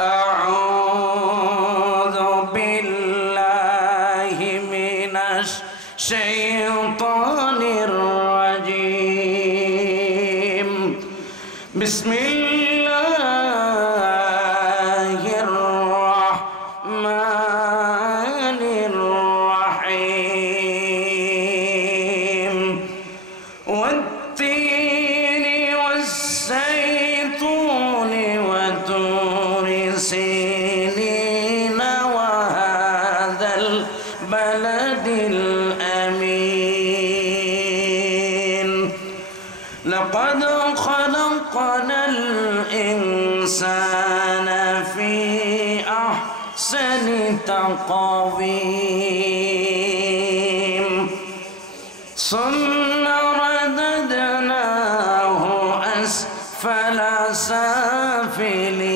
أعوذ بالله من الشيطان الرجيم بسم الله الرحمن الرحيم والتين والزيتون وطور سينين وهذا البلد الأمين لقد خلقنا الإنسان في أحسن تقويم ثم رددناه أسفل سافلين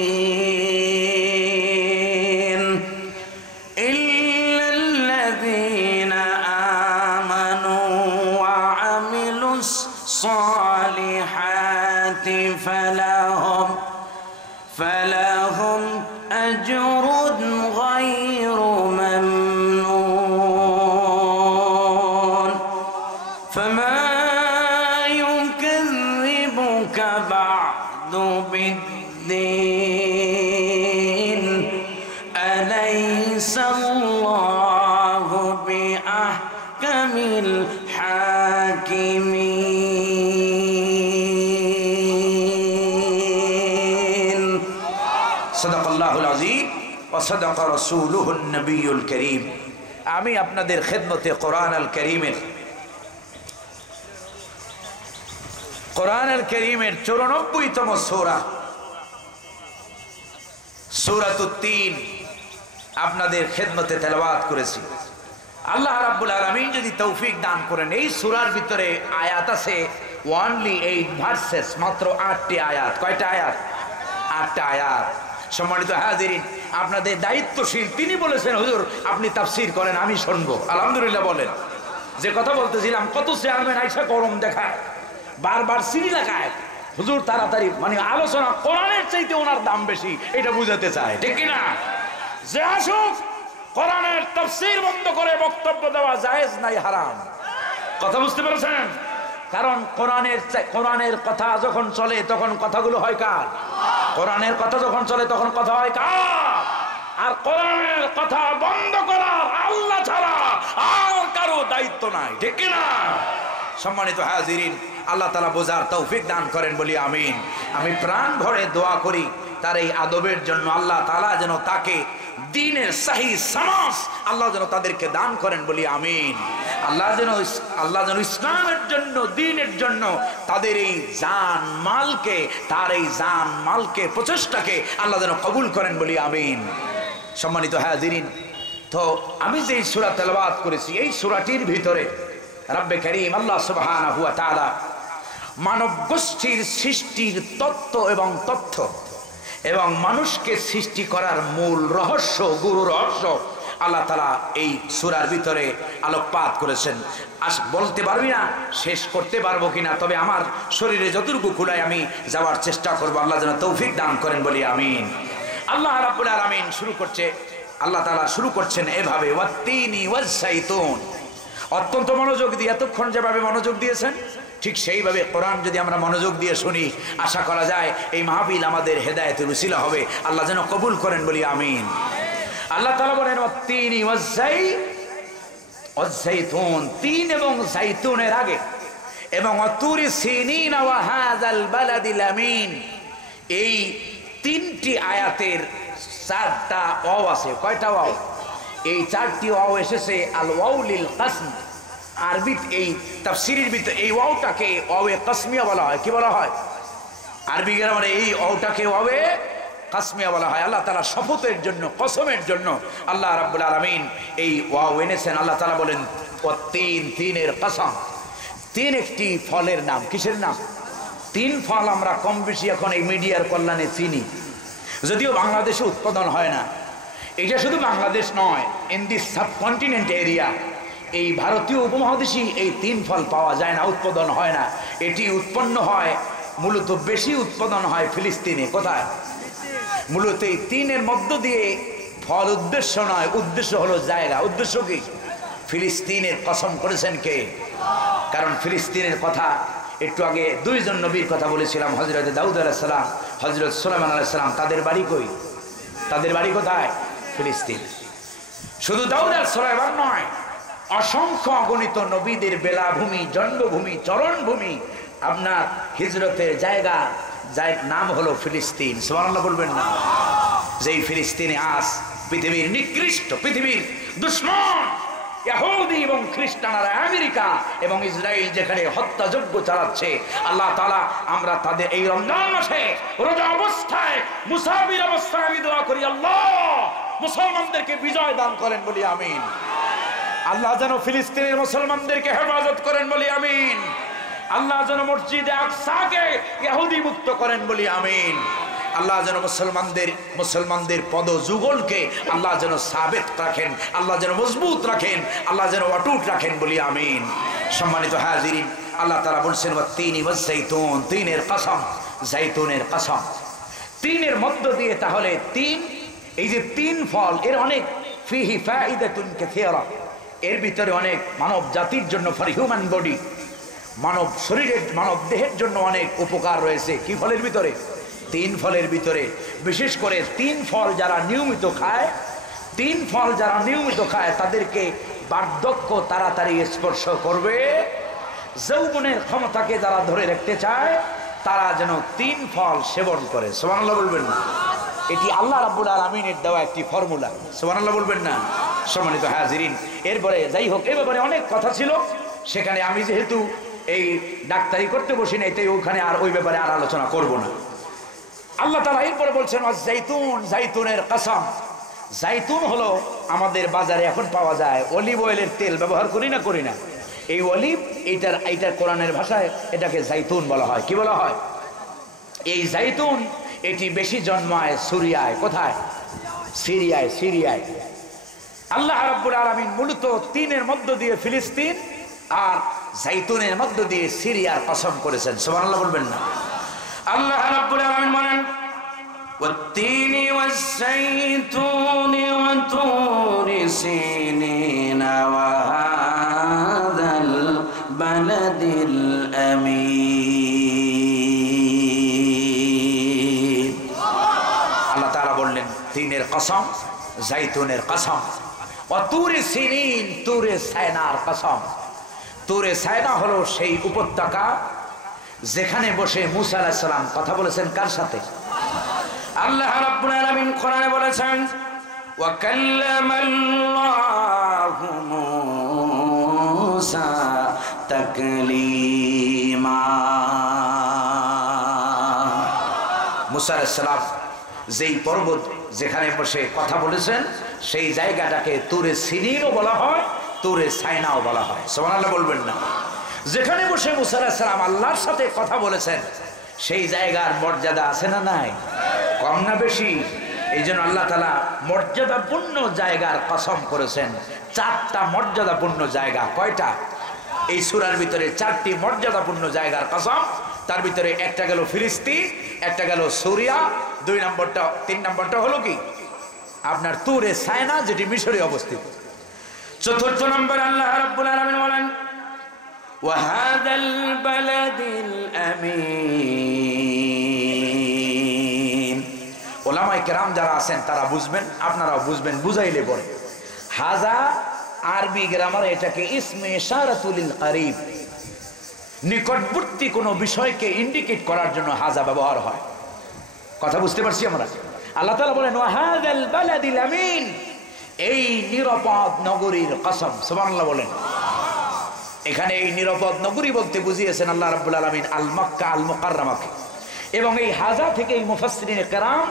إلا الذين آمنوا وعملوا الصالحات فلهم أجر غير ممنون فما يكذبك بعد بالدين أليس الله بأحكم الحاكمين صدق الله العظيم وصدق رسوله النبي الكريم আমি আপনাদের খেদমতে কোরআন আল কারীমের 94তম সূরা সূরাতুত তিন আপনাদের খেদমতে তেলাওয়াত করেছি। আল্লাহ রাব্বুল আলামিন যদি তৌফিক দান করেন এই সূরার ভিতরে আয়াত আছে only 8 ভার্সেস, মাত্র 8টি আয়াত। কয়টা আয়াত? 8টা আয়াত। সম্মানিত হাজিরিন, আপনাদের দায়িত্বশীল তিনি বলেছেন হুজুর আপনি তাফসীর করেন, আমি শুনবো। আলহামদুলিল্লাহ বলেন। যে কথা বলতেছিলাম, কত চেয়ারম্যান আইসা গরম দেখায়, বারবার সিঁড়ি লাগায়, হুজুর তাড়াতাড়ি, মানে আলোচনা কোরআনের চাইতে ওনার দাম বেশি, এটা বুঝাতে চায়, ঠিক কিনা? যে আসুক, কোরআনের তাফসীর বন্ধ করে বক্তব্য দেওয়া জায়েজ নাই, হারাম। কথা বুঝতে পেরেছেন? কারণ কোরআনের কথা যখন চলে তখন কথাগুলো হয় কার? কোরআনের কথা যখন চলে তখন কথা হয় কার? আর কোরআনের কথা বন্ধ করার আল্লাহ ছাড়া আর কারো দায়িত্ব নাই, ঠিক কিনা? সম্মানিত হাজিরিন, আল্লাহ তাআলা বোঝার তৌফিক দান করেন বলি আমিন। আমি প্রাণ ভরে দোয়া করি তার এই আদবের জন্য আল্লাহ তাআলা যেন তাকে দ্বীনের সহি সমাজ আল্লাহ যেন তাদেরকে দান করেন বলি আমিন। আল্লাহ যেন ইসলামের জন্য, দ্বীনের জন্য তাদের এই জান মালকে প্রচেষ্টাকে আল্লাহ যেন কবুল করেন বলি আমিন। সম্মানিত হাজিরিন, তো আমি যে সূরা তেলাওয়াত করেছি এই সূরাটির ভিতরে রব্বে কারীম আল্লাহ সুবহানাহু ওয়া তাআলা মানব গোষ্ঠীর সৃষ্টির তত্ত্ব এবং তথ্য এবং মানুষকে সৃষ্টি করার মূল রহস্য, গুরু রহস্য আল্লাহ তাআলা এই সূরার ভিতরে আলোকপাত করেছেন। বলতে পারবি না, শেষ করতে পারবো কিনা, তবে আমার শরীরে যতটুকু কুলায় আমি যাওয়ার চেষ্টা করবো। আল্লাহ যেন তৌফিক দান করেন বলি আমিন। আল্লাহ রাব্বুল আলামিন আল্লাহ তাআলা শুরু করছেন এভাবে, ওয়াত্তিনি ওয়াজ-যাইতুন। অত্যন্ত মনোযোগ দিয়ে, এতক্ষণ যেভাবে মনোযোগ দিয়েছেন ঠিক সেইভাবে কোরআন যদি আমরা মনোযোগ দিয়ে শুনি, আশা করা যায় এই মাহফিল আমাদের হেদায়েতের উসিলা হবে। আল্লাহ যেন কবুল করেন বলি আমিন। আল্লাহ তাআলা বলেন ওয়াত্তিনি ওয়াজ-যাইতুন, তিন এবং জাইতুনের আগে, এবং ওয়াতুরি সিনিন ওয়া হাযাল বালাদিল আমিন। এই তিনটি আয়াতের 4টা ওয়াও আছে। কয়টা ওয়াও? এই 4টি ওয়াও এসেছে আল ওয়াউলিল কসম। আরবি এই তাফসীরের ভিতরে এই ওয়াওটাকে ওয়াওয়ে কসমিয়া বলা হয়। কি বলা হয়? আরবি গ্রামারে এই ওয়াওটাকে ওয়াওয়ে কসমিয়া বলা হয়। আল্লাহ তাআলা শপথের জন্য, কসমের জন্য আল্লাহ রাব্বুল আলামিন এই ওয়াও এনেছেন। আল্লাহ তাআলা বলেন তিনের কসম। তিন একটি ফলের নাম। কিসের নাম? তিন ফল আমরা কম বেশি এখন এই মিডিয়ার কল্যাণে চিনি, যদিও বাংলাদেশে উৎপাদন হয় না। এটা শুধু বাংলাদেশ নয়, ইন দিস সাবকন্টিনেন্ট এরিয়া, এই ভারতীয় উপমহাদেশে এই তিন ফল পাওয়া যায় না, উৎপাদন হয় না। এটি উৎপন্ন হয় মূলত, বেশি উৎপাদন হয় ফিলিস্তিনে। কোথায়? মূলত এই তিনের মধ্য দিয়ে ফল উদ্দেশ্য নয়, উদ্দেশ্য হলো জায়গা। উদ্দেশ্য কি? ফিলিস্তিনের কসম করেছেন কে? কারণ ফিলিস্তিনের কথা একটু আগে দুইজন নবীর কথা বলেছিলাম, হযরত দাউদ আলাইহিস সালাম, হযরত সুলাইমান আলাইহিস সালাম। তাদের বাড়ি কই? তাদের বাড়ি কোথায়? ফিলিস্তিন। শুধু দাউদ আর সুলাইমান নয়, অসংখ্য অগণিত নবীদের বেলাভূমি, জন্মভূমি, চরণভূমি, আপনার হিজরতের জায়গা, যার নাম হলো ফিলিস্তিন। সুবহানাল্লাহ বলবেন না? যেই ফিলিস্তিনে আজ পৃথিবীর নিকৃষ্ট, পৃথিবীর দুশ্মন ইহুদি এবং খ্রিস্টানরা, আমেরিকা এবং ইসরায়েল যেখানে হত্যাযজ্ঞ চালাচ্ছে, আল্লাহ তাআলা আমরা তাদের এই রমজান মাসে রোজা অবস্থায়, মুসাফির অবস্থায় আমি দোয়া করি, আল্লাহ মুসলমানদেরকে বিজয় দান করেন বলি আমিন। আল্লাহ যেন ফিলিস্তিনের মুসলমানদেরকে হেফাজত করেন বলি আমিন। আল্লাহ যেন মসজিদে আকসাকে ইহুদি মুক্ত করেন বলি আমিন। আল্লাহ যেন মুসলমানদের পদযুগলকে আল্লাহ যেন সাবেত রাখেন, আল্লাহ যেন মজবুত রাখেন, আল্লাহ যেন অটুট রাখেন বলি আমিন। সম্মানিত হাজিরিন, আল্লাহ তাআলা বলছেন ওয়াত্তিনি ওয়াজ্জাইতুন, তিনের কসম, জাইতুনের কসম। তিনের মধ্য দিয়ে, তাহলে তিন, এই যে তিন ফল, এর অনেক ফিহি ফাইদাতুন কাসীরা, এর ভিতরে অনেক মানব জাতির জন্য, ফর হিউম্যান বডি, মানব শরীরের, মানব দেহের জন্য অনেক উপকার রয়েছে। কি ফলের ভিতরে? তিন ফলের ভিতরে। বিশেষ করে তিন ফল যারা নিয়মিত খায়, তিন ফল যারা নিয়মিত খায়, তাদেরকে বার্ধক্য তাড়াতাড়ি স্পর্শ করবে। যৌবনের ক্ষমতাকে যারা ধরে রাখতে চায়, তারা যেন তিন ফল সেবন করে। সুবহানাল্লাহ বলবেন না? এটি আল্লাহ রাব্বুল আলামিনের দেওয়া একটি ফর্মুলা। সুবহানাল্লাহ বলবেন না? সম্মানিত হাজিরিন, এরপরে যাই হোক, এ ব্যাপারে অনেক কথা ছিল, সেখানে আমি যেহেতু এই ডাক্তারি করতে বসি নাই, তাই ওখানে আর ওই ব্যাপারে আর আলোচনা করব না। আল্লাহ তাআলা এরপরে বলছেন জাইতুন, জাইতুনের কসম। জাইতুন হলো আমাদের বাজারে এখন পাওয়া যায় অলিভ অয়েলের তেল, ব্যবহার করি না? এই অলিভ, এইটার কোরআনের ভাষায় এটাকে জাইতুন বলা হয়। কি বলা হয়? এই জাইতুন, এটি বেশি জন্মায় সুরিয়ায়। কোথায়? সিরিয়ায়। আল্লাহ রাব্বুল আলামিন মূলত তিনের মধ্য দিয়ে ফিলিস্তিন আর জাইতুনের মধ্য দিয়ে সিরিয়ার কসম করেছেন। সুবহানাল্লাহ বলবেন না? আল্লাহ রাব্বুল আলামিন বলেন ওয়াত্তিনি ওয়াজ-যাইতুনি ওয়া তুরি সিনিন ওয়া হাযাল বালাদিল আমিন। আল্লাহ তাআলা বললেন তিনের কসম, জাইতুনের কসম, ওয়া তুরি সিনিন, তুরে সাইনার কসম। তুরে সাইনা হলো সেই উপত্যকা যেখানে বসে মূসা আলাইহিস সালাম কথা বলেছেন। কার সাথে? আল্লাহ রাব্বুল আলামিন কোরআনে বলেছেন ওয়া কাল্লামাল্লাহু মূসা তাকলিমা। মূসা আলাইহিস সালাম যেই পর্বত যেখানে বসে কথা বলেছেন, সেই জায়গাটাকে তুরে সিনিনও বলা হয়, তুরে সাইনাও বলা হয়। সুবহানাল্লাহ বলবেন না? যেখানে বসে মূসা আলাইহিস সালাম আল্লাহর সাথে কথা বলেছেন, সেই জায়গার মর্যাদা আছে না নাই? কম না বেশি? এই জন্য আল্লাহ তাআলা মর্যাদাপূর্ণ জায়গার কসম করেছেন। চারটা মর্যাদাপূর্ণ জায়গা। কয়টা? এই সূরার ভিতরে চারটি মর্যাদাপূর্ণ জায়গার কসম। তার ভিতরে একটা গেল ফিলিস্তিন, একটা গেল সুরিয়া, 2 নম্বরটা, 3 নম্বরটা হলো কি আপনার তুরে সাইনা, যেটি মিশরে অবস্থিত। চতুর্থ নম্বর আল্লাহ রাব্বুল আলামিন বলেন ওয়া হাযাল বালাদিল আমিন। ওলামায়ে কেরাম যারা আছেন তারা বুঝবেন, আপনারাও বুঝবেন, বুঝাইলে পরে। হাযা আরবি গ্রামারে এটাকে ইসমে ইশারাতুল করিব, নিকটবর্তী কোনো বিষয়কে ইন্ডিকেট করার জন্য হাযা ব্যবহার হয়। কথা বুঝতে পারছি আমরা? আল্লাহ তাআলা বলেন ওয়া হাযাল বালাদিল আমিন, এই নিরাপদ নগরীর কসম। সুবহানাল্লাহ বলেন। এখানে এই নিরাপদ নগরী বলতে বুঝিয়েছেন আল্লাহ রাব্বুল আলামিন আল মক্কা আল মুকাররমাকে। এবং এই হাযা থেকে এই মুফাসসিরিনে কেরাম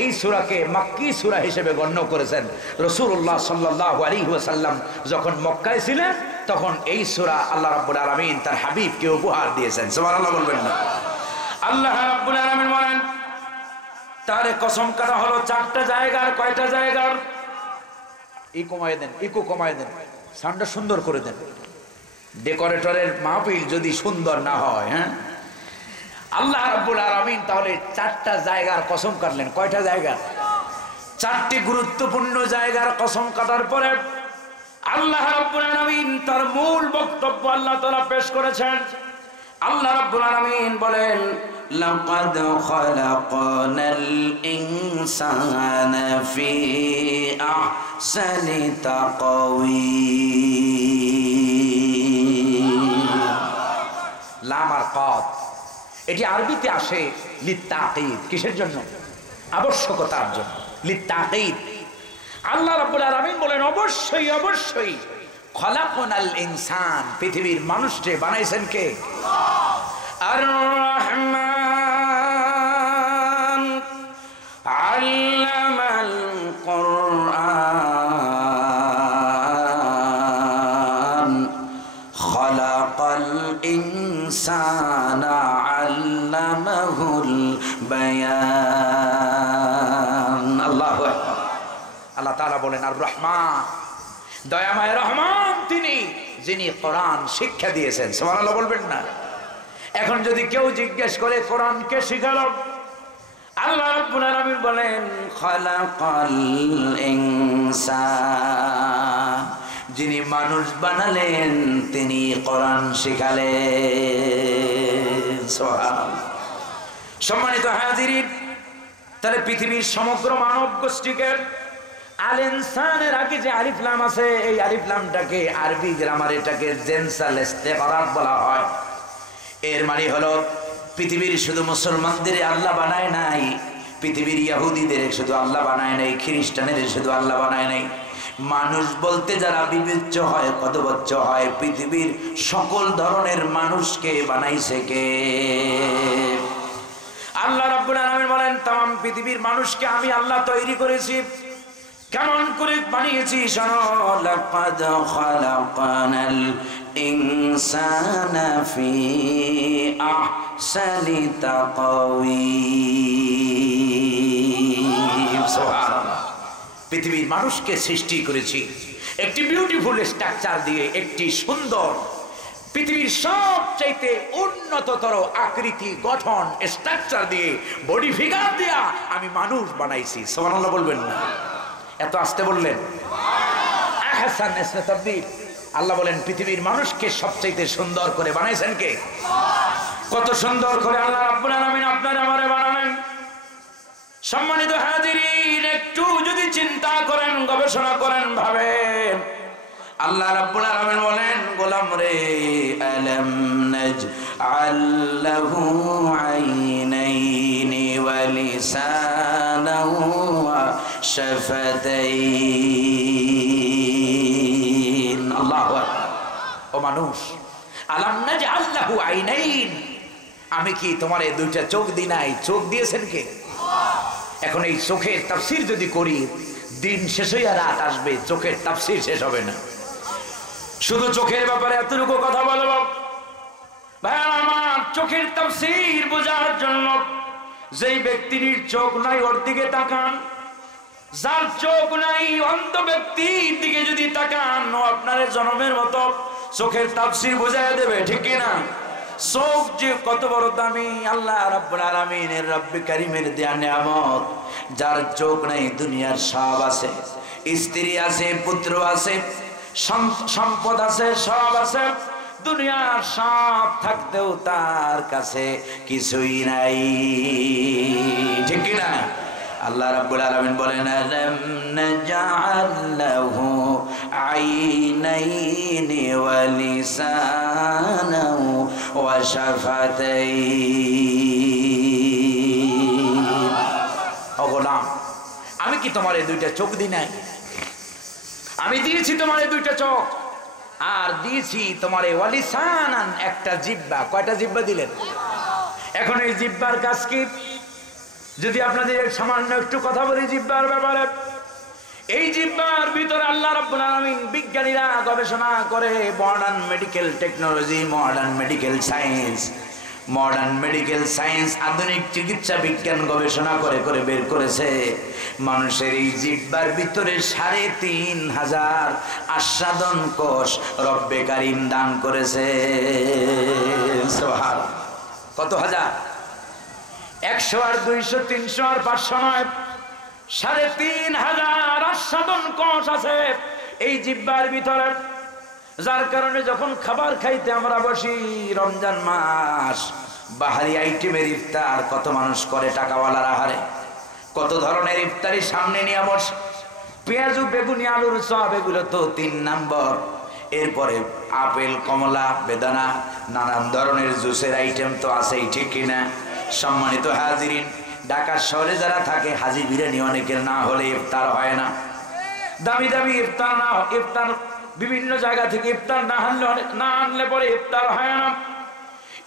এই সূরাকে মক্কি সূরা হিসেবে গণ্য করেছেন। রাসূলুল্লাহ সাল্লাল্লাহু আলাইহি ওয়াসাল্লাম যখন মক্কায় ছিলেন, তখন এই সূরা আল্লাহ রাব্বুল আলামিন তার হাবিবকে উপহার দিয়েছেন। সুবহানাল্লাহ বলবেন না? আল্লাহ রাব্বুল আলামিন বলেন তার কসম কাটা হলো চারটা জায়গার। কয়টা জায়গার? ইকো কমায় দেন, সাউন্ডটা সুন্দর করে দেন। ডেকোরেটরের মাহফিল যদি সুন্দর না হয়, হ্যাঁ, আল্লাহ রাব্বুল আলামিন তাহলে 4টা জায়গার কসম কাটলেন। কয়টা জায়গা? 4টি গুরুত্বপূর্ণ জায়গার কসম কাটার পরে আল্লাহ রাব্বুল আলামিন তার মূল বক্তব্য আল্লাহ তাআলা পেশ করেছেন। আল্লাহ রাব্বুল আলামিন বলেন, লাকাদ খালাকনাল ইনসানা ফি আহসানি তাকওয়িম। লাম আর কদ এটি আরবিতে আসে লিত্তাকিদ। কিসের জন্য? আবশ্যকতার জন্য, লিত্তাকিদ। আল্লাহ রাব্বুল আলামিন বলেন অবশ্যই অবশ্যই খলাকনাল ইনসান, পৃথিবীর মানুষকে বানাইছেন কে? আর রহমান আল্লামাল কুরআন খলাকাল ইনসানা আল্লামাহুল বায়ান। আল্লাহু আকবার। আল্লাহ তাআলা বলেন আর রহমান, দয়াময় রহমান তিনি যিনি কোরআন শিক্ষা দিয়েছেন। সুবহানাল্লাহ বলবেন না? এখন যদি কেউ জিজ্ঞেস করে কোরআন কে শিখালো, আল্লাহ রাব্বুল আলামিন বলেন খালাকাল ইনসান, যিনি মানুষ বানালেন তিনি কোরআন শিখালেন। সুবহানাল্লাহ। সম্মানিত হাজিরিন, তাহলে পৃথিবীর সমগ্র মানব গোষ্ঠীকে আল ইনসানের আগে যে আলিফ লাম আছে, এই আলিফ লামটাকে আরবি গ্রামার এটাকে জেনসাল ইস্তেকারাত বলা হয়। এর মানে হলো পৃথিবীর শুধু মুসলমানদের আল্লাহ বানায় নাই, পৃথিবীর ইহুদিদের শুধু আল্লাহ বানায় নাই, খ্রিস্টানের শুধু আল্লাহ বানায় নাই। মানুষ বলতে যারা বিবেচ্য হয়, কদবচ্চ হয়, পৃথিবীর সকল ধরনের মানুষকে বানাইছে কে? আল্লাহ রাব্বুল আলামিন বলেন तमाम পৃথিবীর মানুষকে আমি আল্লাহ তৈরি করেছি। কেমন করে বানিয়েছি শোনো, লাকাদ খালাকনাল ইনসানা ফি আহসানি তাকওয়িম। সুবহানাল্লাহ। পৃথিবীর মানুষকে সৃষ্টি করেছি একটি বিউটিফুল স্ট্রাকচার দিয়ে, একটি সুন্দর পৃথিবীর সবচাইতে উন্নততর আকৃতি গঠন স্ট্রাকচার দিয়ে, বডি ফিগার দিয়া আমি মানুষ বানাইছি। সুবহানাল্লাহ বলবেন না? এত আসতে বললেন। আহসান ইসমে তাবদীল। আল্লাহ বলেন পৃথিবীর মানুষকে সবচাইতে সুন্দর করে বানাইছেন কে? কত সুন্দর করে আল্লাহ রাব্বুল আলামিন আপনার আমারে বানালেন। সম্মানিত হাজিরিন, একটু যদি চিন্তা করেন, গবেষণা করেন, ভাবেন, আল্লাহ রাব্বুল আলামিন বলেন গোলাম রে, আলাম নাজআল লাহু আইনাইনি ওয়া লিসানাহু ওয়া শাফাতাইন। আল্লাহু আকবার। ও মানুষ, আলাম নাজআল লাহু আইনাইন, আমি কি তোমারে দুইটা চোখ দিই নাই? চোখ দিয়েছেন কে? এখন এই চোখের তাফসীর যদি করি, দিন শেষ হইয়া রাত আসবে, চোখের তাফসীর শেষ হবে না। শুধু চোখের ব্যাপারে এতটুকু কথা বলবো ভাই আমার, চোখের তাফসীর বোঝার জন্য যেই ব্যক্তির চোখ নাই ওর দিকে তাকান, যার চোখ নাই অন্ধ ব্যক্তির দিকে যদি তাকান, ও আপনার জন্মের মতো চোখের তাফসীর বোঝায় দেবে, ঠিক কিনা? চোখ যে কত বড় দামি, আল্লাহ রাব্বুল আলামিনের রব্বে কারীমের দেয়া নিয়ামত। যার চোখ নাই দুনিয়ার সব আছে, স্ত্রী আছে, পুত্র আছে, সম্পদ আছে, সব আছে, দুনিয়ার সব থাকতেও তার কাছে কিছুই নাই, ঠিক কিনা? আল্লাহ রাব্বুল আলামিন বলেন আলাম নাজআল লাহু আইনাইনি ওয়া লিসানাহু ওয়া শাফাতাইন। ও গোলাম, আমি কি তোমার এই দুইটা চোখ দিই নাই? আমি দিয়েছি তোমার এই দুইটা চোখ, আর দিয়েছি তোমার ওয়া লিসানান, একটা জিহ্বা। কয়টা জিহ্বা দিলেন? এখন এই জিহ্বার কাজ কি? যদি আপনাদের সামান্য একটু কথা বলি জিহ্বার ব্যাপারে, এই জিহ্বার ভিতরে আল্লাহ রাব্বুল আলামিন, বিজ্ঞানীরা গবেষণা করে, modern medical technology, modern medical science, আধুনিক চিকিৎসা বিজ্ঞান গবেষণা করে করে বের করেছে মানুষের এই জিহ্বার ভিতরে ৩,৫০০ আস্বাদন কোষ রব্বে কারীম দান করেছে। সুবহানাল্লাহ। কত হাজার? 100 আর 200 300 আর 500 নয়, 3500 আস্বাদন কোষ আছে এই জিহ্বার ভিতরে। যার কারণে যখন খাবার খাইতে আমরা বসি, রমজান মাস, বাহারি আইটেমের ইফতার কত মানুষ করে, টাকাওয়ালার আহারে কত ধরনের ইফতারি সামনে নিয়ে বসে। পেঁয়াজু, বেগুনি, আলুর চপ, এগুলো তো 3 নম্বর। এরপরে আপেল, কমলা, বেদানা, নানান ধরনের জুসের আইটেম তো আছেই, ঠিক কিনা? সম্মানিত হাজিরিন, ঢাকা শহরে যারা থাকে, হাজি বিরিয়ানি অনেকের না হলে ইফতার হয় না। দামি দামি ইফতার না, ইফতার বিভিন্ন জায়গা থেকে ইফতার না আনলে পরে ইফতার হয় না।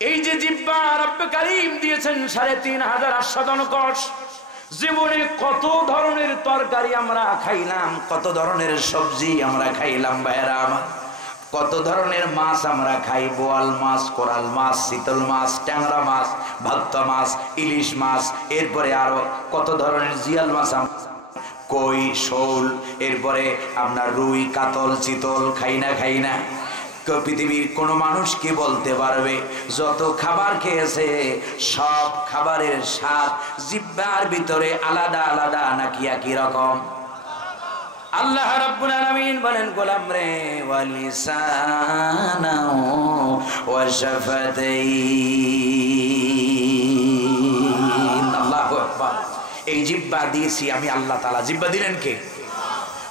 এই যে জিহ্বা রব্বে কারীম দিয়েছেন 3500 আস্বাদন কোষ, জীবনে কত ধরনের তরকারি আমরা খাইলাম, কত ধরনের সবজি আমরা খাইলাম ভাইয়েরা আমার, কত ধরনের মাছ আমরা খাই, বোয়াল মাছ, কোরাল মাছ, শীতল মাছ, ট্যাংরা মাছ, ভাত্তা মাছ, ইলিশ মাছ, এরপরে আরো কত ধরনের জিয়াল মাছ, কই, শোল, এরপরে আপনার রুই, কাতল, চিতল খাই না? পৃথিবীর কোন মানুষ কি বলতে পারবে যত খাবার খেয়েছে সব খাবারের স্বাদ জিহ্বার ভিতরে আলাদা আলাদা নাকি একই রকম? আল্লাহ রাব্বুল আলামিন বলেন, গোলাম রে, ওয়ালিসানাহু ওয়া শাফাতাইন। আল্লাহু আকবার। এই জিহ্বা দিয়েছি আমি আল্লাহ তাআলা। জিহ্বা দিলেন কে?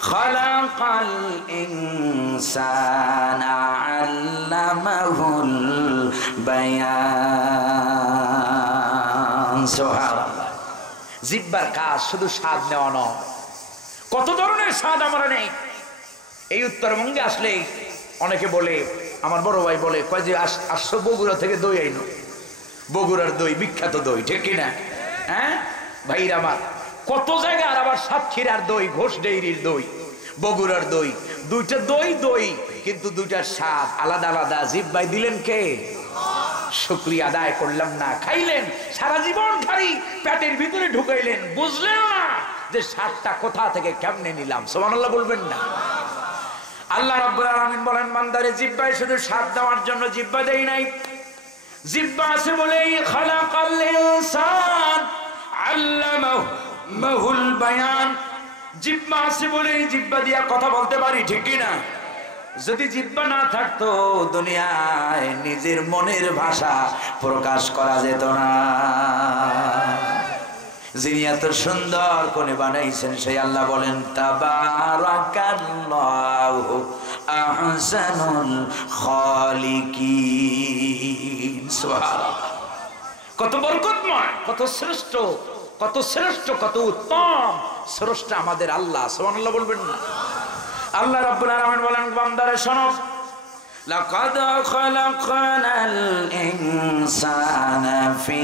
খালাকাল ইনসানা আল্লামাহুল বায়ান। সুবহানাল্লাহ। জিহ্বার কাজ শুধু স্বাদ নেওয়া নয়, কত ধরনের স্বাদ আমরা নেই। এই উত্তরবঙ্গে আসলে অনেকে বলে, আমার বড় ভাই বলে, কয় যে আসছো বগুড়া থেকে দই আইনো, বগুড়ার দই বিখ্যাত দই, ঠিক কিনা? হ্যাঁ ভাইরা আমার, কত জায়গার আবার সাতক্ষীরার দই, ঘোষ ডেইরির দই, বগুড়ার দই, দুইটা দই কিন্তু দুইটার স্বাদ আলাদা আলাদা। জিহ্বায় দিলেন কে? শুকরিয়া আদায় করলাম না। খাইলেন, সারা জীবন খালি পেটের ভিতরে ঢুকাইলেন, বুঝলেন না যে স্বাদটা কোথা থেকে কেমনে নিলাম। সুবহানাল্লাহ বলবেন না? আল্লাহ রাব্বুল আলামিন বলেন, বান্দারে জিহ্বায় শুধু স্বাদ দেওয়ার জন্য জিহ্বা দেই নাই, জিহ্বা আছে বলেই খালাকাল ইনসান আল্লামাহুল বায়ান। জিহ্বা আছে বলেই জিহ্বা দিয়া কথা বলতে পারি, ঠিক কি না? যদি জিহ্বা না থাকতো দুনিয়ায় নিজের মনের ভাষা প্রকাশ করা যেত না। যিনি এত সুন্দর করে বানাইছেন সেই আল্লাহ বলেন, তাবারাকাল্লাহু আহসানুল খালিকিন। সুবহানাল্লাহ। কত বরকতময়, কত শ্রেষ্ঠ, কত শ্রেষ্ঠ, কত উত্তম স্রষ্টা আমাদের আল্লাহ। সুবহানাল্লাহ বলবেন না? আল্লাহ রাব্বুল আলামিন বলেন, বান্দারে শোনো, লাকাদ খালাকনাল ইনসানা ফি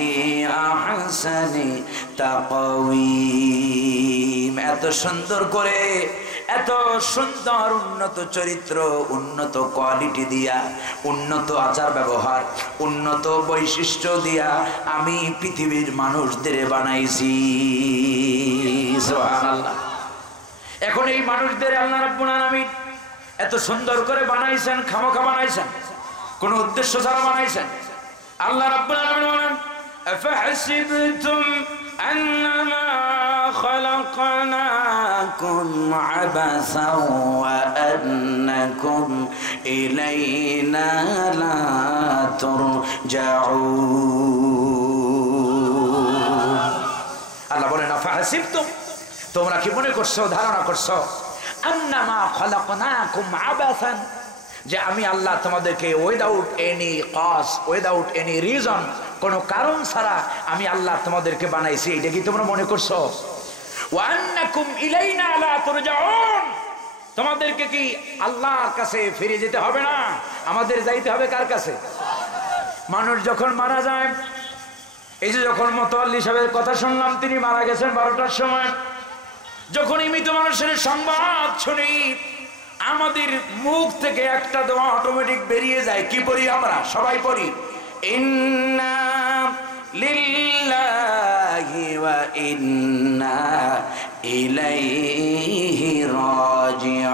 আহসানি তাকওয়িম। এত সুন্দর করে, এত সুন্দর উন্নত চরিত্র, উন্নত কোয়ালিটি দিয়া, উন্নত আচার ব্যবহার, উন্নত বৈশিষ্ট্য দিয়া আমি পৃথিবীর মানুষদের বানাইছি। সুবহানাল্লাহ। এখন এই মানুষদের আল্লাহ রাব্বুল আলামিন এত সুন্দর করে বানাইছেন, খামোখা বানাইছেন, কোন উদ্দেশ্য ছাড়া বানাইছেন। আল্লাহ রাব্বুল আলামিন বলেন, আফাহাসিবতুম আন্নামা খালাকনাকুম আবাসাও ওয়া আন্নাকুম ইলাইনা লা তুরজাউন। আল্লাহ বলেন, আফাহাসিবতুম, তোমরা কি মনে করছো, ধারণা করছো, আন্নামা খালাকনাকুম আবাসান, যে আমি আল্লাহ তোমাদেরকে without any cause, without any reason, কোনো কারণ ছাড়া আমি আল্লাহ তোমাদেরকে বানাইছি, এটা কি তোমরা মনে করছো? ওয়া আন্নাকুম ইলাইনা লা তুরজাউন, তোমাদেরকে কি আল্লাহর কাছে ফিরে যেতে হবে না? আমাদের যাইতে হবে কার কাছে? মানুষ যখন মারা যায়, এই যে যখন মোতাওয়াল্লি সাহেবের কথা শুনলাম, তিনি মারা গেছেন 12টার সময়, যখন মৃত মানুষের সংবাদ শুনি, আমাদের মুখ থেকে একটা দোয়া অটোমেটিক বেরিয়ে যায়। কি পড়ি আমরা? সবাই পড়ি, ইন্না লিল্লাহি ওয়া ইন্না ইলাইহি রাজিউন।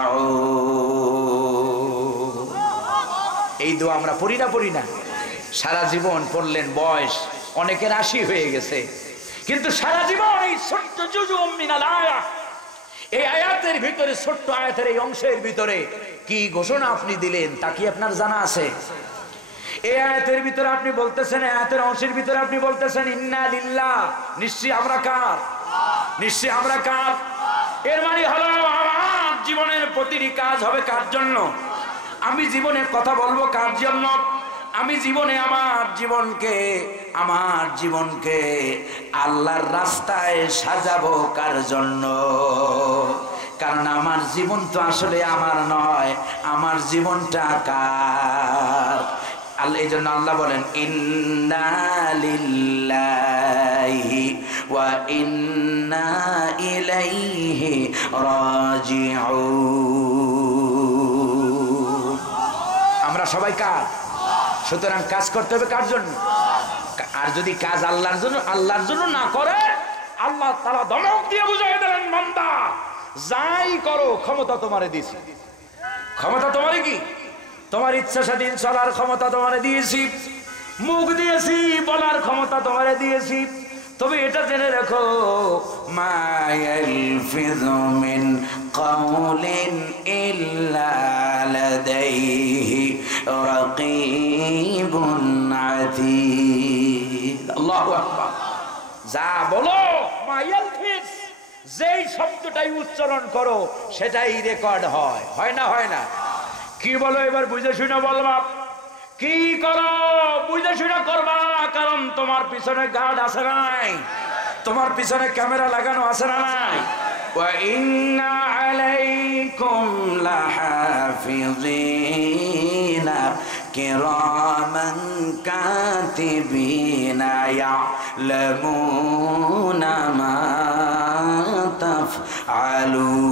এই দোয়া আমরা পড়ি না? সারা জীবন পড়লেন, বয়স অনেকের 80 হয়ে গেছে, কিন্তু সারা জীবন এই ছোট্ট জুজুম মিনাল আয়াত, এই আয়াতের ভিতরে, ছোট্ট আয়াতের এই অংশের ভিতরে কি ঘোষণা আপনি দিলেন তা কি আপনার জানা আছে? এই আয়াতের ভিতরে আপনি বলতেছেন, আয়াতের অংশের ভিতরে আপনি বলতেছেন ইন্না লিল্লাহ, নিশ্চয়ই আমরা কার? নিশ্চয়ই আমরা কার? এর মানে হলো আমার জীবনের প্রতিটি কাজ হবে কার জন্য? আমি জীবনে কথা বলবো কার জন্য? আমি জীবনে আমার জীবনকে আল্লাহর রাস্তায় সাজাবো কার জন্য? কারণ আমার জীবন তো আসলে আমার নয়, আমার জীবনটা কার? আল্লাহ, এই জন্য আল্লাহ বলেন ইন্না লিল্লাহি ওয়া ইন্না ইলাইহি রাজিউন। আমরা সবাই কার? সুতরাং কাজ করতে হবে কার জন্য? আর যদি কাজ আল্লাহর জন্য না করে, আল্লাহ তাআলা ধমক দিয়ে বুঝিয়ে দিলেন, বান্দা যাই করো ক্ষমতা তোমারে দিয়েছি। ক্ষমতা তোমারে কি? তোমার ইচ্ছা স্বাধীন চলার ক্ষমতা তোমারে দিয়েছি, মুখ দিয়েছি বলার ক্ষমতা তোমারে দিয়েছি। তবে এটা জেনে রাখো, মা ইয়ালফিযু মিন কাওলিন ইল্লা লাদাইহি রাকীবুন আতীদ। আল্লাহু আকবার। যা বলো, মা ইয়ালফিজ, যেই শব্দটাই উচ্চারণ করো সেটাই রেকর্ড হয়। হয় না? হয় না? কি বলো এবার বুঝে শুনে বলবা, কি করো বুঝে শুনে করবা, কারণ তোমার পিছনে গার্ড আছে না নাই? তোমার পিছনে ক্যামেরা লাগানো আছে না নাই? ওয়া ইন্না আলাইকুম লাহাফিজিনা কিরামান কাতিবিনা ইয়ালামুনা মা তাফআলুন।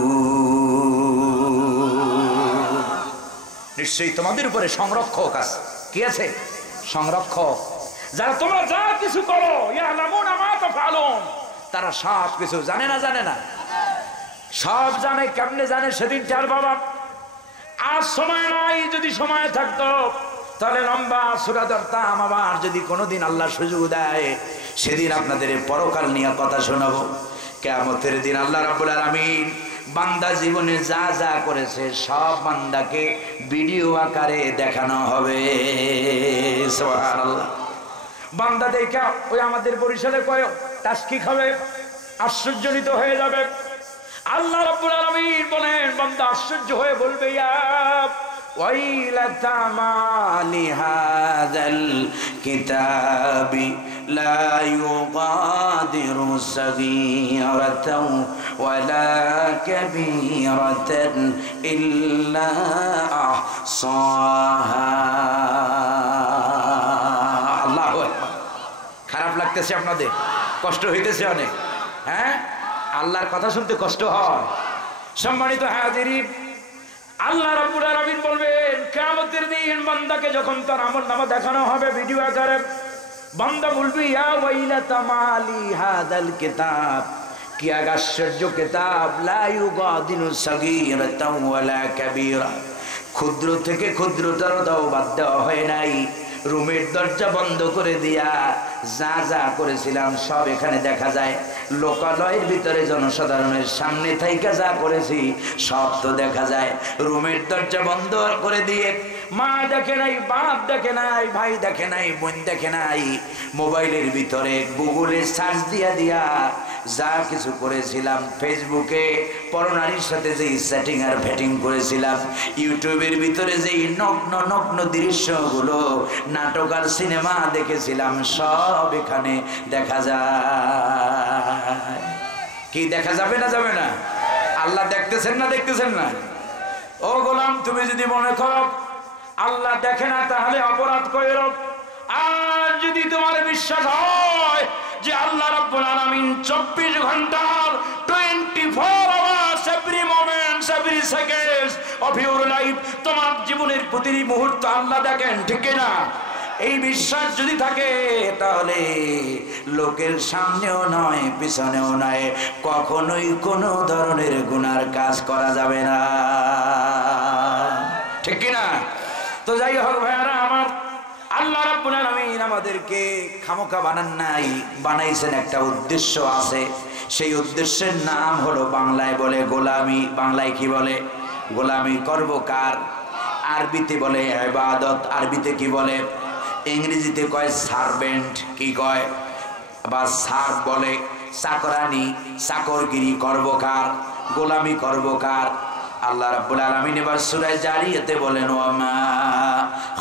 নিশ্চয়ই তোমাদের উপরে সংরক্ষক আছে। কি আছে? সংরক্ষক। যারা তোমরা যা কিছু করো, ইয়ালামুনা মা তাফআলুন, তারা সব কিছু জানে না? জানে না? সব জানে। কেমনে জানে? সেদিন চার বাবা, আজ সময় নাই, যদি সময় থাকতো তাহলে লম্বা সূরা ধরতাম। আবার যদি কোনোদিন আল্লাহ সুযোগ দেয়, সেদিন আপনাদের পরকাল নিয়ে কথা শোনাবো। কিয়ামতের দিন আল্লাহ রাব্বুল আলামিন বান্দা জীবনে যা যা করেছে সব বান্দাকে ভিডিও আকারে দেখানো হবে। সুবহানাল্লাহ। বান্দা দেখা ওই আমাদের বরিশালে কয় টাস্কি খাবে, আশ্চর্যজনিত হয়ে যাবে। আল্লাহ রাব্বুল আলামিন বলেন, বান্দা আশ্চর্য হয়ে বলবে, ইয়া ওয়াইলাতা মালি হাযাল কিতাবি লা ইউগাদিরু সাগীরাতাও ওয়ালা কাবীরাতান ইল্লা আহসাহা। আল্লাহু আকবার। খারাপ লাগতেছে আপনাদের? কষ্ট হইতেছে অনেক? হ্যাঁ, আল্লাহর কথা শুনতে কষ্ট হয়। সম্মানিত হাজিরিন, আল্লাহ রাব্বুল আলামিন বলবেন কিয়ামতের দিন বান্দাকে যখন তার আমলনামা দেখানো হবে ভিডিও আকারে, বান্দা বলবে, ইয়া ওয়াইলাতা মালি হাযাল কিতাব, কি আশ্চর্য কিতাব, লা ইউগাদিরু সাগীরাতাও ওয়ালা কাবীরা, ক্ষুদ্র থেকে ক্ষুদ্রতরটাও বাদ দেওয়া হয় নাই। রুমের দরজা বন্ধ করে দিয়া যা যা করেছিলাম সব এখানে দেখা যায়। লোকালয়ের ভিতরে জনসাধারণের সামনে থাইকা যা করেছি সব তো দেখা যায়। রুমের দরজা বন্ধ করে দিয়ে মা দেখে নাই, বাপ দেখে নাই, ভাই দেখে নাই, বোন দেখে নাই, মোবাইলের ভিতরে গুগলে সার্চ দিয়া দিয়া যা কিছু করেছিলাম, ফেসবুকে পরনারীর সাথে যে সেটিং আর ভেটিং করেছিলাম, ইউটিউবের ভিতরে যে নগ্ন নগ্ন দৃশ্যগুলো, নাটক আর সিনেমা দেখেছিলাম, সব এখানে দেখা যায়। কি দেখা যাবে না? যাবে না? আল্লাহ দেখতেছেন না? দেখতেছেন না? ও গোলাম, তুমি যদি মনে করো আল্লাহ দেখে না, তাহলে অপরাধ কইরো। আর যদি তোমার বিশ্বাস হয় যে আল্লাহ রাব্বুল আলামিন 24 ঘন্টার 24 hours, every moment, every second of your life, তোমার জীবনের প্রতিটি মুহূর্ত আল্লাহ দেখেন, ঠিক না? এই বিশ্বাস যদি থাকে, তাহলে লোকের সামনেও নয় পিছনেও নয়, কখনোই কোনো ধরনের গুনার কাজ করা যাবে না, ঠিক কিনা? তো যাই হোক ভাইয়ারা আমার, আল্লাহ রাব্বুল আলামিন আমাদেরকে খামোকা বানান নাই, বানাইছেন একটা উদ্দেশ্য আছে। সেই উদ্দেশ্যের নাম হলো বাংলায় বলে গোলামি। বাংলায় কি বলে? গোলামি করব কার? আরবিতে বলে ইবাদত। আরবিতে কি বলে? ইংরেজিতে কয় সার্ভেন্ট। কি কয়? বা সার্ভ বলে। চাকরানি, চাকরগিরি করব কার? গোলামি করব কার? আল্লাহ রাব্বুল আলামিন এবার সূরা জারিয়াতে বলেন, ওয়ামা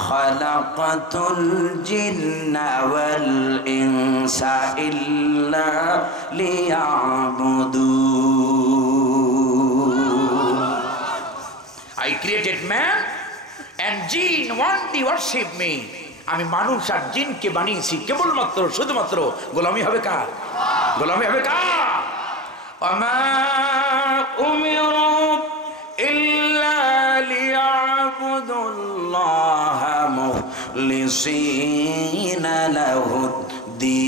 খালাকাতুল জিন্না ওয়াল ইনসা ইল্লা লিয়াবুদুন। I created man and jinn only worship me. আমি মানুষ আর জিনকে বানিয়েছি কেবলমাত্র শুধুমাত্র গোলামি হবে কার? গোলামি হবে কার? ওয়ামা উমিরু ইল্লা লিয়াবুদুল্লাহা মুখলিসিনা লাহুদ্দীন।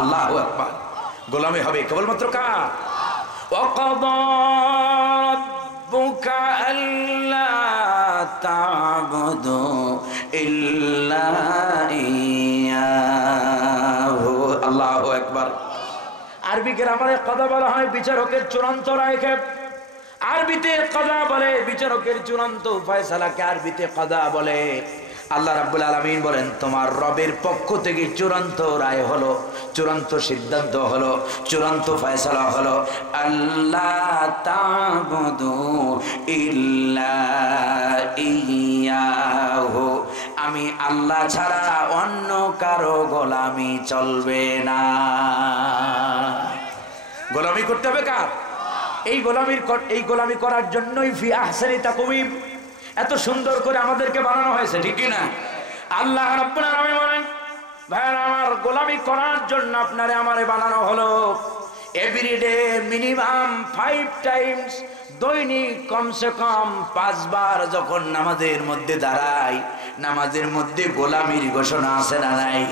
আল্লাহু আকবার। গোলামি হবে কেবলমাত্র কার? ওয়াকাদা রাব্বুকা আল্লা তা'বুদু ইল্লা ইয়াহু। আল্লাহু আকবার। আরবি গ্রামারে কাদা বলা হয় বিচারকের চূড়ান্ত রায়কে। আরবিতে কাদা বলে বিচারকের চূড়ান্ত ফয়সালাকে আরবিতে কাদা বলে। আল্লাহ রাব্বুল আলামিন বলেন, তোমার রবের পক্ষ থেকে চূড়ান্ত রায় হলো, চূড়ান্ত সিদ্ধান্ত হলো, চূড়ান্ত ফয়সালা হলো, আল্লাহ তা'বুদু ইল্লা ইয়াহু। আমি আল্লাহ ছাড়া অন্য কারো গোলামি চলবে না। গোলামি করতে হবে কার? এই গোলামি করার জন্যই ফি আহসানি তাকওয়িম এত সুন্দর করে আমাদেরকে বানানো হয়েছে, ঠিক কি না? আল্লাহ রাব্বুল আলামিন বলেন, ভাইরা আমার, গোলামি করার জন্য আপনারে আমারে বানানো হলো। এভরিডে মিনিমাম 5 টাইমস, দৈনিক কমসে কম 5 বার যখন নামাজের মধ্যে দাঁড়াই, নামাজের মধ্যে গোলামির ঘোষণা আছে না নাই?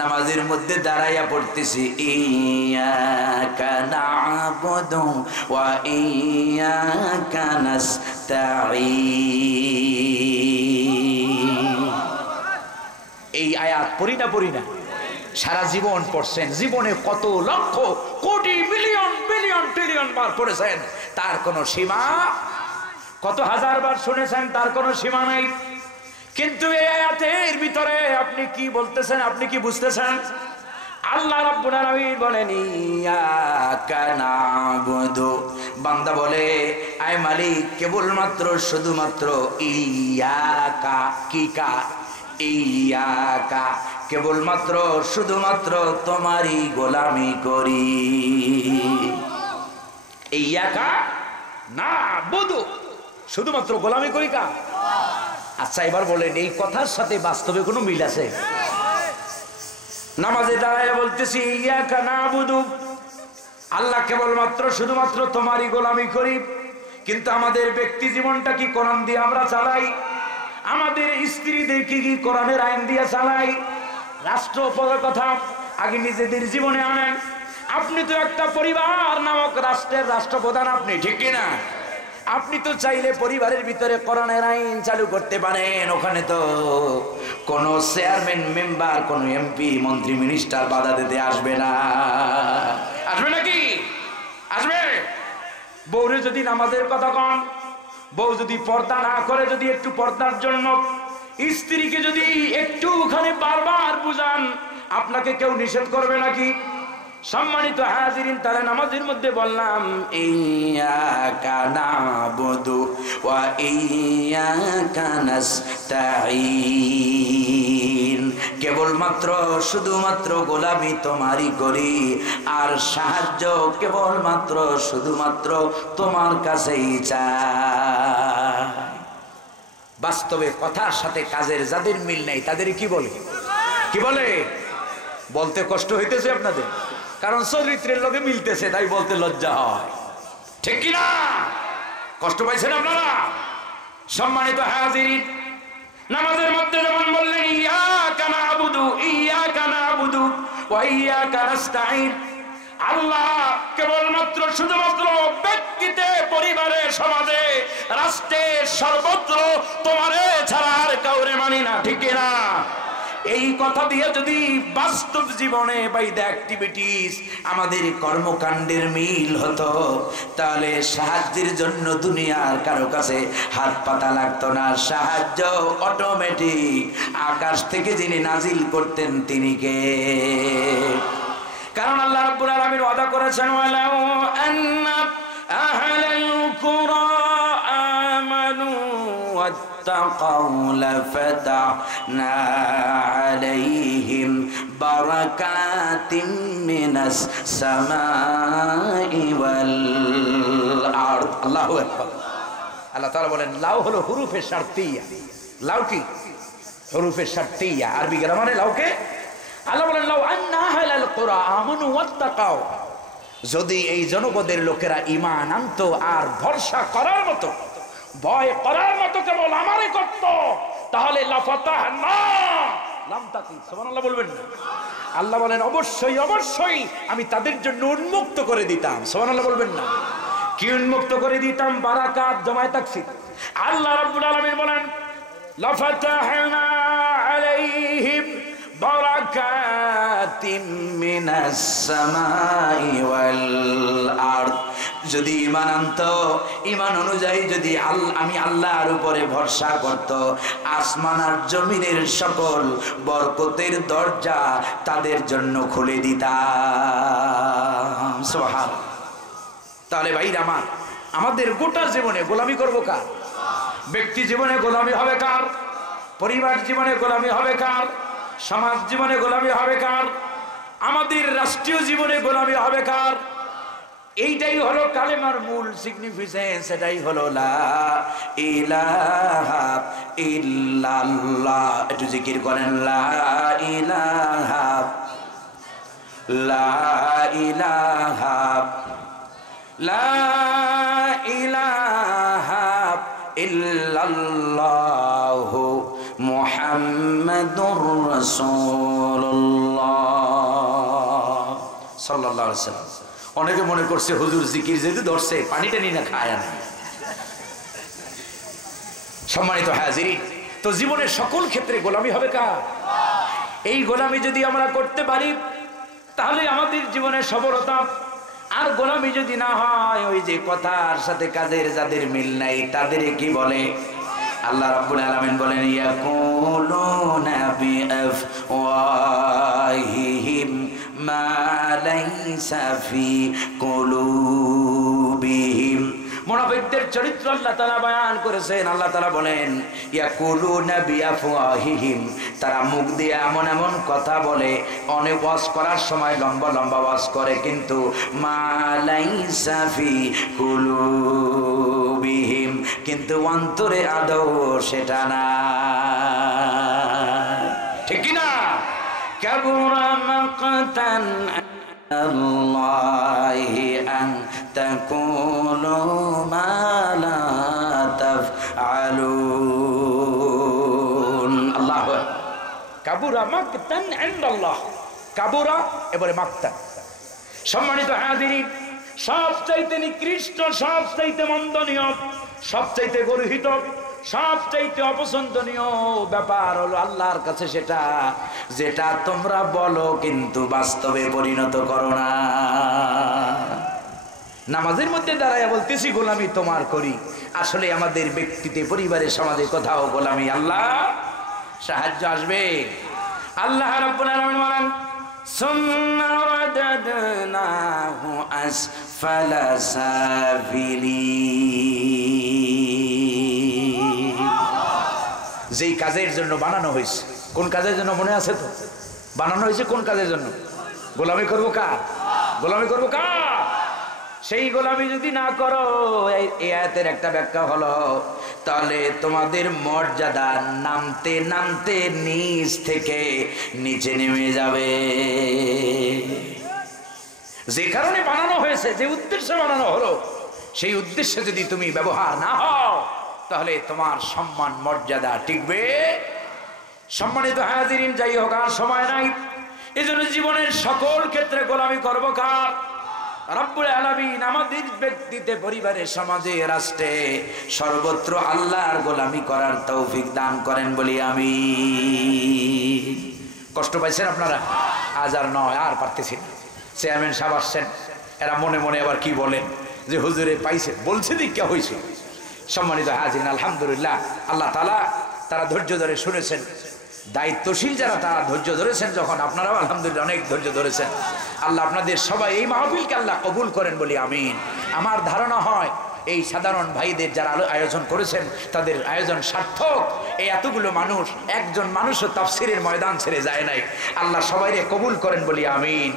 নামাজের মধ্যে দাঁড়াইয়া পড়তেছি, ইয়াকা না'বুদু ওয়া ইয়াকা নাস্তাঈন। এই আয়াত পড়ি না? সারা জীবন পড়ছেন। জীবনে কত lakh crore million billion trillion বার পড়েছেন, তার কোনো সীমা? কত হাজার বার শুনেছেন, তার কোনো সীমা নাই। কিন্তু এই আয়াতের ভিতরে আপনি কি বলতেছেন, আপনি কি বুঝতেছেন? আল্লাহ রাব্বুল আলামিন বলেন, ইয়াকা না'বুদু। বান্দা বলে, আয় মালিক, কেবলমাত্র শুধুমাত্র ইয়াকা। কি কা? ইয়াকা। কেবলমাত্র শুধুমাত্র তোমারই গোলামি করি। ইয়াকা না'বুদু, শুধুমাত্র গোলামি করি কা? আচ্ছা, এবার বলেন, এই কথার সাথে বাস্তবে কোনো মিল আছে? নামাজে দাঁড়ায় বলতেছি, ইয়াকা না'বুদু, আল্লাহ কেবলমাত্র শুধুমাত্র তোমারই গোলামি করি। কিন্তু আমাদের ব্যক্তি জীবনটা কি কোরআন দিয়ে আমরা চালাই? আমাদের স্ত্রীদেরকে কি কোরআনের আইন দিয়ে চালাই? রাষ্ট্র কথা আগে নিজেদের জীবনে আনেন। আপনি তো একটা পরিবার নামক রাষ্ট্রের রাষ্ট্রপ্রধান, আপনি, ঠিক কিনা? আপনি তো চাইলে পরিবারের ভিতরে কোরআনের আইন চালু করতে পারেন। ওখানে তো কোনো চেয়ারম্যান, মেম্বার, কোনো এমপি, মন্ত্রী, মিনিস্টার বাধা দিতে আসবে না। আসবে নাকি? আসবে? বউরে যদি নামাজের কথা কন, বউ যদি পর্দা না করে, যদি একটু পর্দার জন্য স্ত্রীকে যদি একটু ওখানে বারবার বুঝান, আপনাকে কেউ নিষেধ করবে নাকি? সম্মানিত হাজিরিন, তারা নামাজের মধ্যে বললাম, ইয়াকা না'বুদু ওয়া ইয়াকা নাস্তাঈন। কেবলমাত্র শুধুমাত্র গোলামি তোমারই করি, আর সাহায্য কেবলমাত্র শুধুমাত্র তোমার কাছেই চাই। বাস্তবে কথার সাথে কাজের যাদের মিল নেই তাদের কি বলে? কি বলে? বলতে কষ্ট হইতেছে আপনাদের, কারণ চরিত্রের লোকে মিলতেছে, তাই বলতে লজ্জা হয়, ঠিক কিনা? কষ্ট পাইছেন আপনারা? সম্মানিত হাজিরিন, নামাজের মধ্যে যেমন বললেন, ইয়াকা না'বুদু ওয়া ইয়াকা নাস্তাঈন, আল্লাহ কেবলমাত্র শুধুমাত্র ব্যক্তিতে, পরিবারে, সমাজে রাষ্ট্রের সর্বত্র তোমারে ছাড়া আর কাউরে মানি না, ঠিক না? এই কথা দিয়ে যদি বাস্তব জীবনে বাই দ্য অ্যাক্টিভিটিস আমাদের কর্মকাণ্ডের মিল হতো, তাহলে সাহায্যের জন্য দুনিয়ার কারো কাছে হাত পাতা লাগতো না। সাহায্য অটোমেটিক আকাশ থেকে যিনি নাজিল করতেন তিনি কে? কারণ আল্লাহ রাব্বুল আলামিন ওয়াদা করেছেন, ওয়ালাউ আন্না আহলাল কুরা আমানু ওয়াত্তাকাউ লাফাতাহনা আলাইহিম বারাকাতিম মিনাস সামাই ওয়াল আরদ। আল্লাহু আকবার। আল্লাহ তাআলা বলেন লাউ হলো হুরুফে শারতিয়া। লাউ কি? হুরুফে শারতিয়া। আরবি গ্রামারে লাউকে আল্লাহ বলেন লাউ আন্না আহলাল কুরা আমানু ওয়াত্তাকাউ, যদি এই জনপদের লোকেরা ঈমান আনতো আর ভরসা করার মতো, ভয় করার মতো কেবল আমারে করত, তাহলে লাফাতাহনা লাম তাকি। সুবহানাল্লাহ বলবেন না? আল্লাহ বলেন অবশ্যই অবশ্যই আমি তাদের জন্য উন্মুক্ত করে দিতাম। সুবহানাল্লাহ বলবেন না? কি উন্মুক্ত করে দিতাম? বারাকাত, জমায়ে তাকসীর। আল্লাহ রাব্বুল আলামিন বলেন লাফাতাহনা আলাইহিম বারাকাতিম মিনাস সামাই ওয়াল আরদ। যদি ঈমান আনতো, ঈমান অনুযায়ী যদি আমি আল্লাহর উপরে ভরসা করত, আসমান আর জমিনের সকল বরকতের দরজা তাদের জন্য খুলে দিতাম। সুবহানাল্লাহ। তাহলে ভাইরা আমার, আমাদের গোটা জীবনে গোলামি করব কার? ব্যক্তি জীবনে গোলামি হবে কার? পরিবার জীবনে গোলামি হবে কার? সমাজ জীবনে গোলামি হবে কার? আমাদের রাষ্ট্রীয় জীবনে গোলামি হবে কার? এইটাই হলো কালেমার মূল সিগনিফিকেন্স। এটাই হলো লা ইলাহা ইল্লাল্লাহ। একটু জিকির করেন, লা ইলাহা লা ইলাহা লা ইলাহা ইল্লাল্লাহু মুহাম্মাদুর রাসূলুল্লাহ সাল্লাল্লাহু আলাইহি ওয়াসাল্লাম। অনেকে মনে করছে হুজুর জিকির যেহেতু ধরছে পানিটা নিয়ে না খায় না। সম্মানিত হাজিরিন, তো জীবনের সকল ক্ষেত্রে গোলামি হবে কার? এই গোলামি যদি আমরা করতে পারি তাহলে আমাদের জীবনে সফলতা। আর গোলামি যদি না হয়, ওই যে কথার সাথে কাজের যাদের মিল নাই তাদের কি বলে? আল্লাহ রাব্বুল আলামিন বলেন ইয়াকুলুনা বিআফওয়াহিহিম মা লাইসা ফি কুলুবিহিম। মুনাফিকদের চরিত্র আল্লাহ তাআলা বয়ান করেছেন। আল্লাহ তাআলা বলেন ইয়াকুলুনা বিআফওয়াহিহিম, তারা মুখ দিয়ে এমন এমন কথা বলে, অনেক ওয়াজ করার সময় লম্বা লম্বা ওয়াজ করে, কিন্তু মা লাইসা ফি কুলুবিহিম, কিন্তু অন্তরে আদৌ সেটা না। ঠিক কি না? কাবুরা মাকতান আল্লাহি আন তাকুলু মা লা তাফআলুন। আল্লাহু কাবুরা মাকতান ইনদাল্লাহ। কাবুরা এবারে মাকতান। সম্মানিত হাজিরিন, সবচাইতে নিকৃষ্ট, সবচাইতে মন্দনীয়, সবচাইতে গর্হিত, সবচাইতে অপছন্দনীয় ব্যাপার হলো আল্লাহর কাছে সেটা যেটা তোমরা বলো কিন্তু বাস্তবে পরিণত করো না। নামাজের মধ্যে দাঁড়ায় বলতেছি গোলামি তোমার করি, আসলে আমাদের ব্যক্তিতে, পরিবারে, সমাজে কোথাও গোলামি। আল্লাহ সাহায্য আসবে। আল্লাহ রাব্বুল আলামিন বলেন সুম্মা রাদাদনাহু আসফালা সাফিলিন। যেই কাজের জন্য বানানো হয়েছে, কোন কাজের জন্য মনে আছে তো? বানানো হয়েছে কোন কাজের জন্য? গোলামি করবো কার? গোলামি করবো কার? সেই গোলামি যদি না করো, এই আয়াতের একটা ব্যাখ্যা হলো, তাহলে তোমাদের মর্যাদা নামতে নামতে নিচ থেকে নিচে নেমে যাবে। যে কারণে বানানো হয়েছে, যে উদ্দেশ্যে বানানো হলো, সেই উদ্দেশ্যে যদি তুমি ব্যবহার না হও, তাহলে তোমার সম্মান মর্যাদা টিকবে। সম্মানিত হাজিরিন, যাই হোক আর সময় নাই, এজন্য জীবনের সকল ক্ষেত্রে গোলামি করবো কার? রব্বুল আলামিন আমাদের ব্যক্তিতে, পরিবারে, সমাজে, রাষ্ট্রে সর্বত্র আল্লাহর গোলামি করার তৌফিক দান করেন বলি আমিন। কষ্ট পাইছেন আপনারা? আজ আর নয়, আর পারতেছি না। চেয়ারম্যান সাহেব আসছেন, এরা মনে মনে আবার কি বলেন যে হুজুরে পাইছে, বলছে দীক্ষা হয়েছে। সম্মানিত হাজিরিন, আলহামদুলিল্লাহ, আল্লাহ তাআলা তারা ধৈর্য ধরে শুনেছেন। দায়িত্বশীল যারা তারা ধৈর্য ধরেছেন, যখন আপনারাও আলহামদুলিল্লাহ অনেক ধৈর্য ধরেছেন। আল্লাহ আপনাদের সবাই এই মাহফিলকে আল্লাহ কবুল করেন বলি আমিন। আমার ধারণা হয় এই সাধারণ ভাইদের যারা আয়োজন করেছেন তাদের আয়োজন সার্থক। এই এতগুলো মানুষ, একজন মানুষও তাফসীরের ময়দান ছেড়ে যায় নাই। আল্লাহ সবাইকে কবুল করেন বলি আমিন।